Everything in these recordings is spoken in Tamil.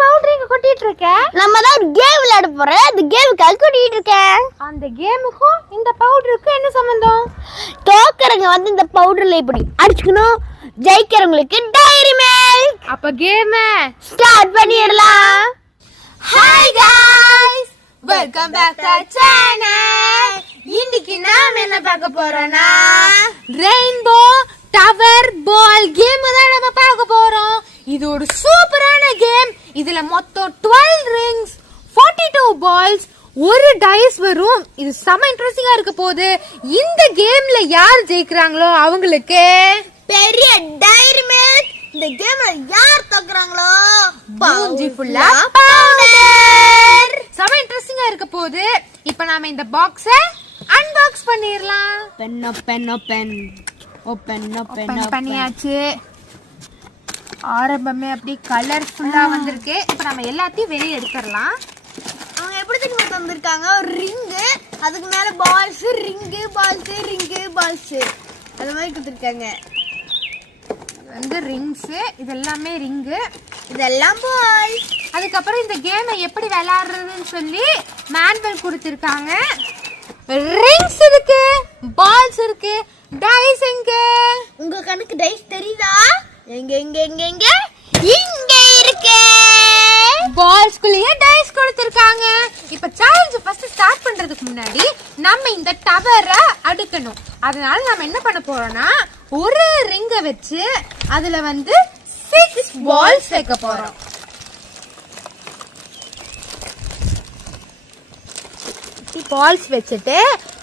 பவுடர் இங்க கொட்டிட்டு இருக்க? நம்ம தான் ஒரு கேம் விளையாட போறோம். அந்த கேமுக்காக கொட்டிட்டு இருக்கேன். அந்த கேமுக்கும் இந்த பவுடருக்கும் என்ன சம்பந்தம்? தோக்கறவங்க வந்து இந்த பவுடர்ல இப்படி அடிச்சுக்கணும். ஜெயிக்கிறவங்களுக்கு டைரி மில்க். அப்ப கேம் ஸ்டார்ட் பண்ணிடலாம். Hi guys, welcome back to channel. இன்னைக்கு நாம என்ன பார்க்க போறோம்னா ரெயின்போ டவர் பால் கேம் தான் நம்ம பார்க்க போறோம். இது ஒரு சூப்பரான கேம். இதுல மொத்தம் 12 ரிங்ஸ், 42 பால்ஸ், ஒரு டைஸ் வரும். இது செம இன்ட்ரெஸ்டிங்கா இருக்க போகுது. இந்த கேம்ல யார் ஜெயிக்கிறாங்களோ அவங்களுக்கு பெரிய டைரி மில்க். இந்த கேம்ல யார் தோக்குறாங்களோ மூஞ்சி ஃபுல்லா பவுடர். செம இன்ட்ரெஸ்டிங்கா இருக்க போகுது. இப்போ நாம இந்த பாக்ஸை அன்பாக்ஸ் பண்ணிரலாம். பென் ஓபன் பண்ணியாச்சு. ஆரம்பமே அப்படி கலர்ஃபுல்லா வந்திருக்கு. இப்போ நம்ம எல்லாத்தையும் வெளியே எடுத்துடலாம். அவங்க எப்படி தெரியுமா தந்திருக்காங்க? ஒரு ரிங்கு, அதுக்கு மேல பால்ஸ், ரிங்கு பால்ஸ் அது மாதிரி கொடுத்துருக்காங்க. வந்து ரிங்ஸ், இது எல்லாமே ரிங்கு, இதெல்லாம் பால்ஸ். அதுக்கப்புறம் இந்த கேமை எப்படி விளையாடுறதுன்னு சொல்லி மேனுவல் கொடுத்துருக்காங்க. ரிங்ஸ் இருக்கு, பால்ஸ் இருக்கு, டைஸ் எங்க? உங்க கணக்கு டைஸ் தெரியுதா? எங்க இங்க இருக்கு. பால்ஸ்குள்ளேயே டைஸ் கொடுத்துருக்காங்க. இப்ப சேலஞ்ச் ஃபர்ஸ்ட் ஸ்டார்ட் பண்றதுக்கு முன்னாடி நம்ம இந்த டவரை அடுக்கணும். அதனால நம்ம என்ன பண்ண போறோம்னா ஒரு ரிங்கை வச்சு அதுல வந்து 6 பால்ஸ் வைக்க போறோம். பால்ஸ் வச்சுட்டு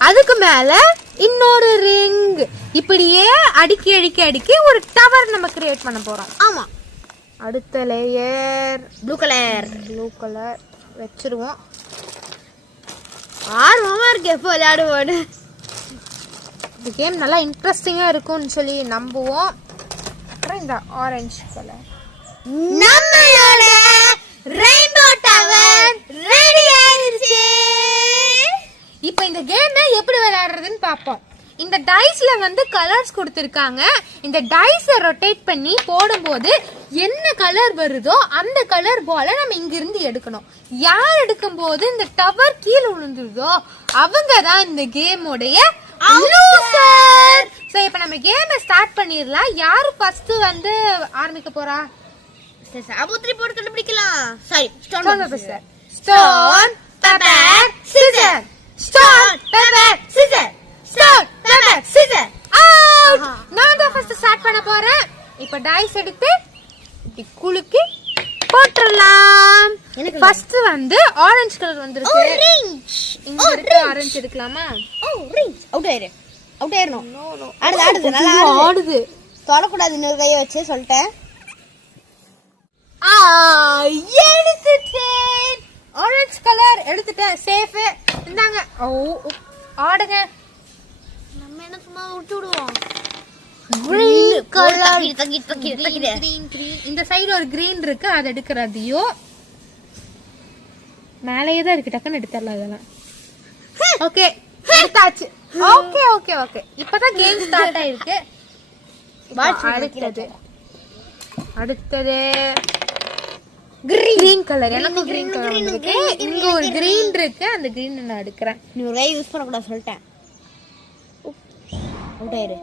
அதுக்கு மேல இன்னொரு ரிங், இப்படியே அடுக்கி ஒரு டவர் நம்ம கிரியேட் பண்ண போறோம். ஆமா. அடுத்த லேயர் ப்ளூ கலர் வச்சிருவோம். ஆர்வமா இருக்கு எப்போ விளையாடுவோடு. இந்த கேம் நல்லா இன்ட்ரெஸ்டிங்கா இருக்கும்னு சொல்லி நம்புவோம். அப்புறம் இந்த ஆரஞ்சு கலர், நம்மளோட ரெயின்போ டவர் ரெடி ஆயிடுச்சு. இப்போ இந்த கேமை எப்படி விளையாடுறதுன்னு பார்ப்போம். இந்த டைஸ்ல வந்து கலர்ஸ் கொடுத்துருக்காங்க. இந்த டைஸை ரொட்டேட் பண்ணி போடும்போது என்ன கலர் வருதோ அந்த கலர் பாலை நம்ம இங்கிருந்து எடுக்கணும். யார் எடுக்கும் போது இந்த டவர் கீழே விழுந்துருதோ அவங்க தான் இந்த கேமோடைய லூசர். சோ இப்போ நம்ம கேமை ஸ்டார்ட் பண்ணிடலாம். யாரு ஃபர்ஸ்ட் வந்து ஆரம்பிக்க போறா? சாபுத்திரி போட்டு கண்டுபிடிக்கலாம். சரி, stone paper scissor. Stone paper scissor. Stone paper scissor. Out. நான் தான் ஃபர்ஸ்ட் ஸ்டார்ட் பண்ண போறேன். இப்போ டைஸ் எடுத்து இப்படி குலுக்கி போட்டுறலாம். ஃபர்ஸ்ட் வந்து ஆரஞ்சு கலர் வந்திருக்கு. ஆரஞ்சு. இங்க இருக்கு ஆரஞ்சு எடுக்கலாமா? ஆரஞ்சு. அவுட் ஆயிரணும். நோ. ஆடுது நல்லா ஆடுது. தொடக்கூடாது, இன்னொரு கையை வச்சு சொல்லிட்டேன். எடுத்துட்டேன். ஆரஞ்சு கலர் எடுத்துட்டேன். சேஃப். இந்தாங்க. ஆடுங்க. நம்ம என்ன சும்மா விட்டு விடுவோம். Green colour. கிரீன். இந்த சைடு ஒரு கிரீன் இருக்கு, அது எடுக்கிறதையோ மேலேயே தான் இருக்கு. டக்குன்னு எடுத்துடலாம் இதெல்லாம். ஓகே, எடுத்தாச்சு. ஓகே. இப்பதான் கேம் ஸ்டார்ட் ஆயிருக்கு. அடுத்தது கிரீன் கலர். எனக்கு கிரீன் கலர் இருக்கு. இங்க ஒரு கிரீன் இருக்கு, அந்த கிரீன் நான் எடுக்கிறேன். நீ ஒரு கை யூஸ் பண்ண கூடாது சொல்லிட்டேன். அவுட் ஆயிரு.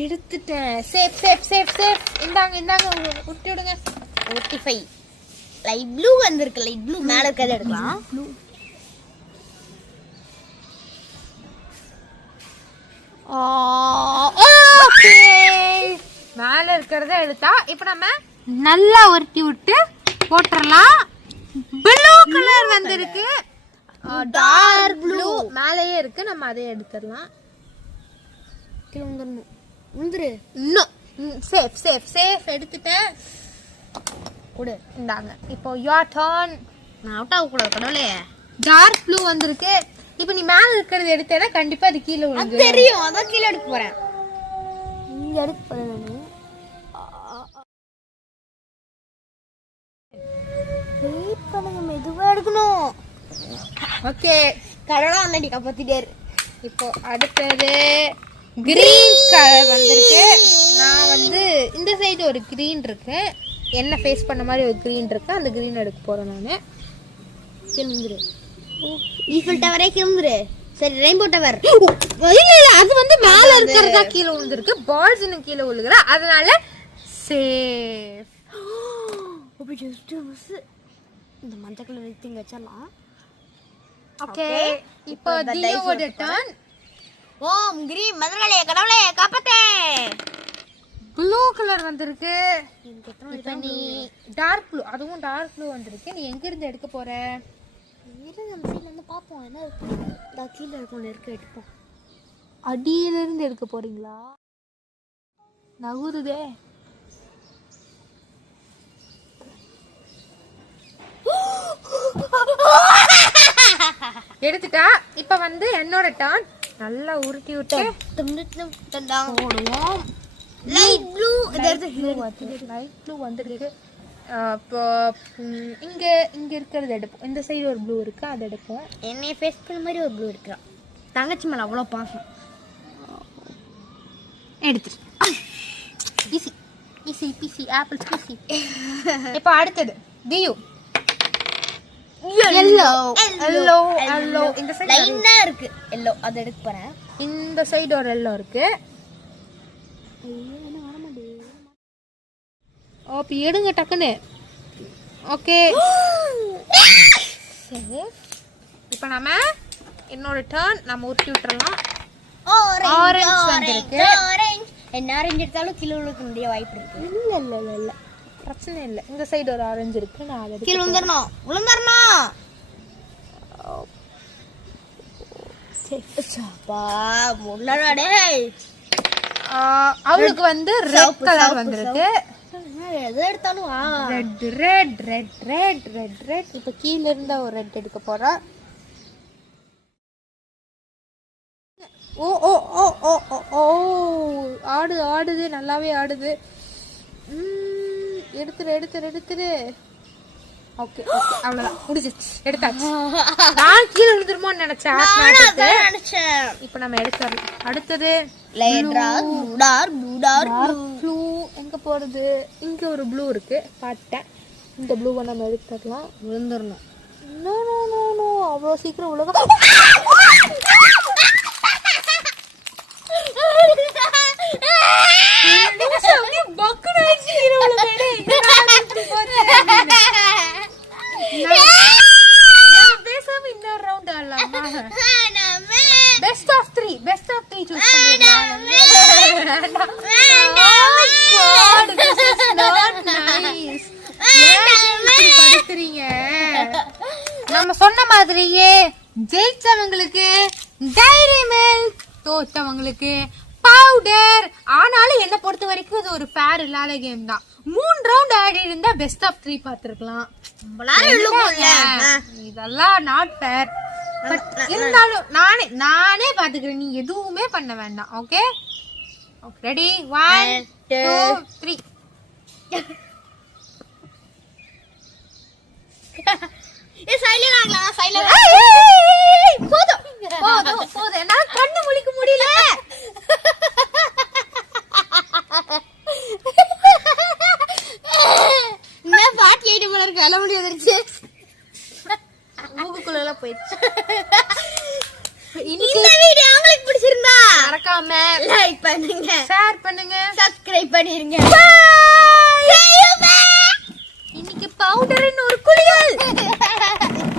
எடுத்துட்டேன். சேஃப். இந்தாங்க விட்டு விடுங்க. 45. லைட் ப்ளூ வந்திருக்கு. லைட் ப்ளூ மேல இருக்கிறத எடுக்கலாம். ஓகே, மேல இருக்கிறத எடுத்தா இப்போ நம்ம நல்லா உருட்டி விட்டு போட்டுறலாம். ப்ளூ கலர் வந்திருக்கு. டார்க் ப்ளூ மேலேயே இருக்கு, நம்ம அதை எடுத்துடலாம். சேஃப் எடுத்துட்டேன். குடு. இந்தாங்க. இப்போ your turn. நான் அவுட் ஆக கூடாது கடவுளே. டார்க் ப்ளூ வந்திருக்கு. இப்போ நீ மேல இருக்கிறது எடுத்தேன்னா கண்டிப்பா அது கீழே விழுந்துரும். தெரியும், அதான் கீழே எடுக்க போறேன். இங்க எடுக்க போறேன் நானு. வெயிட் பண்ணுங்க, மெதுவா எடுக்கணும். ஓகே, கடவுளா அண்ணாடி காப்பாத்திட்டே இரு. இப்போ அடுத்தது கிரீன் கலர் வந்திருக்கு. நான் வந்து இந்த சைடு சைடு ஒரு கிரீன் இருக்கு, என்ன ஃபேஸ் பண்ண மாதிரி ஒரு கிரீன் இருக்கு. அந்த கிரீன் எடுக்க போறேன் நானு. கிளம்புரு. ஈஃபில் டவரே கிளம்புரு. சரி ரெயின்போ டவர். இல்ல அது வந்து மேல இருக்கிறதா கீழே விழுந்திருக்கு. பால்ஸ் இன்னும் கீழே விழுகுற, அதனால சேஃப். OP just miss. இந்த மஞ்சள் கலர் திங் வச்சலாம். ஓகே இப்போ தியோவோட டர்ன். ஓம் கிரீன் மதுரலே கடவுளே காப்பாத்தே. ப்ளூ கலர் வந்திருக்கு. இப்போ நீ டார்க் ப்ளூ, அதுவும் டார்க் ப்ளூ வந்திருக்கு. நீ எங்க இருந்து எடுக்க போற? இருங்க அந்த சைடுல இருந்து பாப்போம் என்ன இருக்கு. இந்த கீழ இருக்கும் இருக்கு எடுப்போம். அடியில இருந்து எடுக்க போறீங்களா? நகுருதே. எடுத்துட்டா. இப்ப வந்து என்னோட டர்ன். நல்லா உருட்டி விட்டு போடுவோம். Light blue. லைட் ப்ளூ வந்திருக்கு. இப்போ இங்க இங்க இருக்கிறது எடுப்போம். இந்த சைடு ஒரு ப்ளூ இருக்கு, அதை எடுப்போம். என்னைய ஃபேஸ் பண்ண மாதிரி ஒரு ப்ளூ எடுக்கிறான். தங்கச்சி மேல அவ்வளோ பாசம். எடுத்துரு. Easy easy peasy apple peasy. இப்போ அடுத்தது தியு. எல்லோ எல்லோ எல்லோ. இந்த சைடு லைனா இருக்கு எல்லோ, அதை எடுக்க போறேன். இந்த சைடு ஒரு எல்லோ இருக்கு. ஓபி எடுங்க டக்குன்னு. ஓகே சரி, இப்போ நாம என்னோட டர்ன். நம்ம உருட்டி விட்டுறலாம். ஆரஞ்சு வந்திருக்கு. என்ன ஆரஞ்சு எடுத்தாலும் கீழே விழுக்க முடிய வாய்ப்பு இருக்கு. இல்ல இல்ல இல்ல இல்ல பிரச்சனை இல்ல. இந்த சைடு ஒரு ஆரஞ்சு இருக்கு, நான் அதை கீழே விழுந்துறணும். அவளுக்கு வந்து ரெட் கலர் வந்திருக்கு. எது எடுத்தாலும் red red red red red red. இப்ப கீழ இருந்தா ஒரு ரெட் எடுக்க போறா. ஓ ஓ ஓ ஓ ஓ ஓ ஆடுது ஆடுது, நல்லாவே ஆடுது. எடுத்துரு எடுத்துரு எடுத்துரு. ஓகே ஓகே அவ்வளவுதான், முடிஞ்சிச்சு, எடுத்தாச்சு. நான் கீழே விழுந்துருமோன்னு நினைச்சேன். இப்ப நம்ம எடுத்துறோம். அடுத்தது ப்ளூ. எங்க போறது? இங்க ஒரு ப்ளூ இருக்கு, பார்த்தேன். இந்த ப்ளூவை நம்ம எடுத்துடலாம். விழுந்துடணும். நோ நோ நோ நோ, அவ்வளோ சீக்கிரம் உலகம். பெஸ்ட் ஆஃப் 3 சூஸ் பண்ணிடலாம். நம்ம சொன்ன மாதிரியே ஜெயிச்சவங்களுக்கு டைரி மில்க், தோத்தவங்களுக்கு பவுடர். ஆனாலும் என்ன பொறுத்த வரைக்கும் இது ஒரு ஃபேர் இல்லாத கேம் தான். 3 ரவுண்ட் ஆடி இருந்தா பெஸ்ட் ஆஃப் 3 பாத்துருக்கலாம். இதெல்லாம் நாட் ஃபேர். இருந்தாலும் நானே பாத்துக்கிறேன், நீ எதுவுமே பண்ண வேண்டாம். Okay ready? 1 2 3. போதும், என்னால கண்ணு முழிக்க முடியல. பாட்டி ஐட்டு போல இருக்கு, அல முடியாதுச்சு. மூக்குக்குள்ள போயிடுச்சு. இந்த வீடியோ உங்களுக்கு பிடிச்சிருந்தா மறக்காம லைக் பண்ணுங்க, ஷேர் பண்ணுங்க, சப்ஸ்கிரைப் பண்ணிருங்க.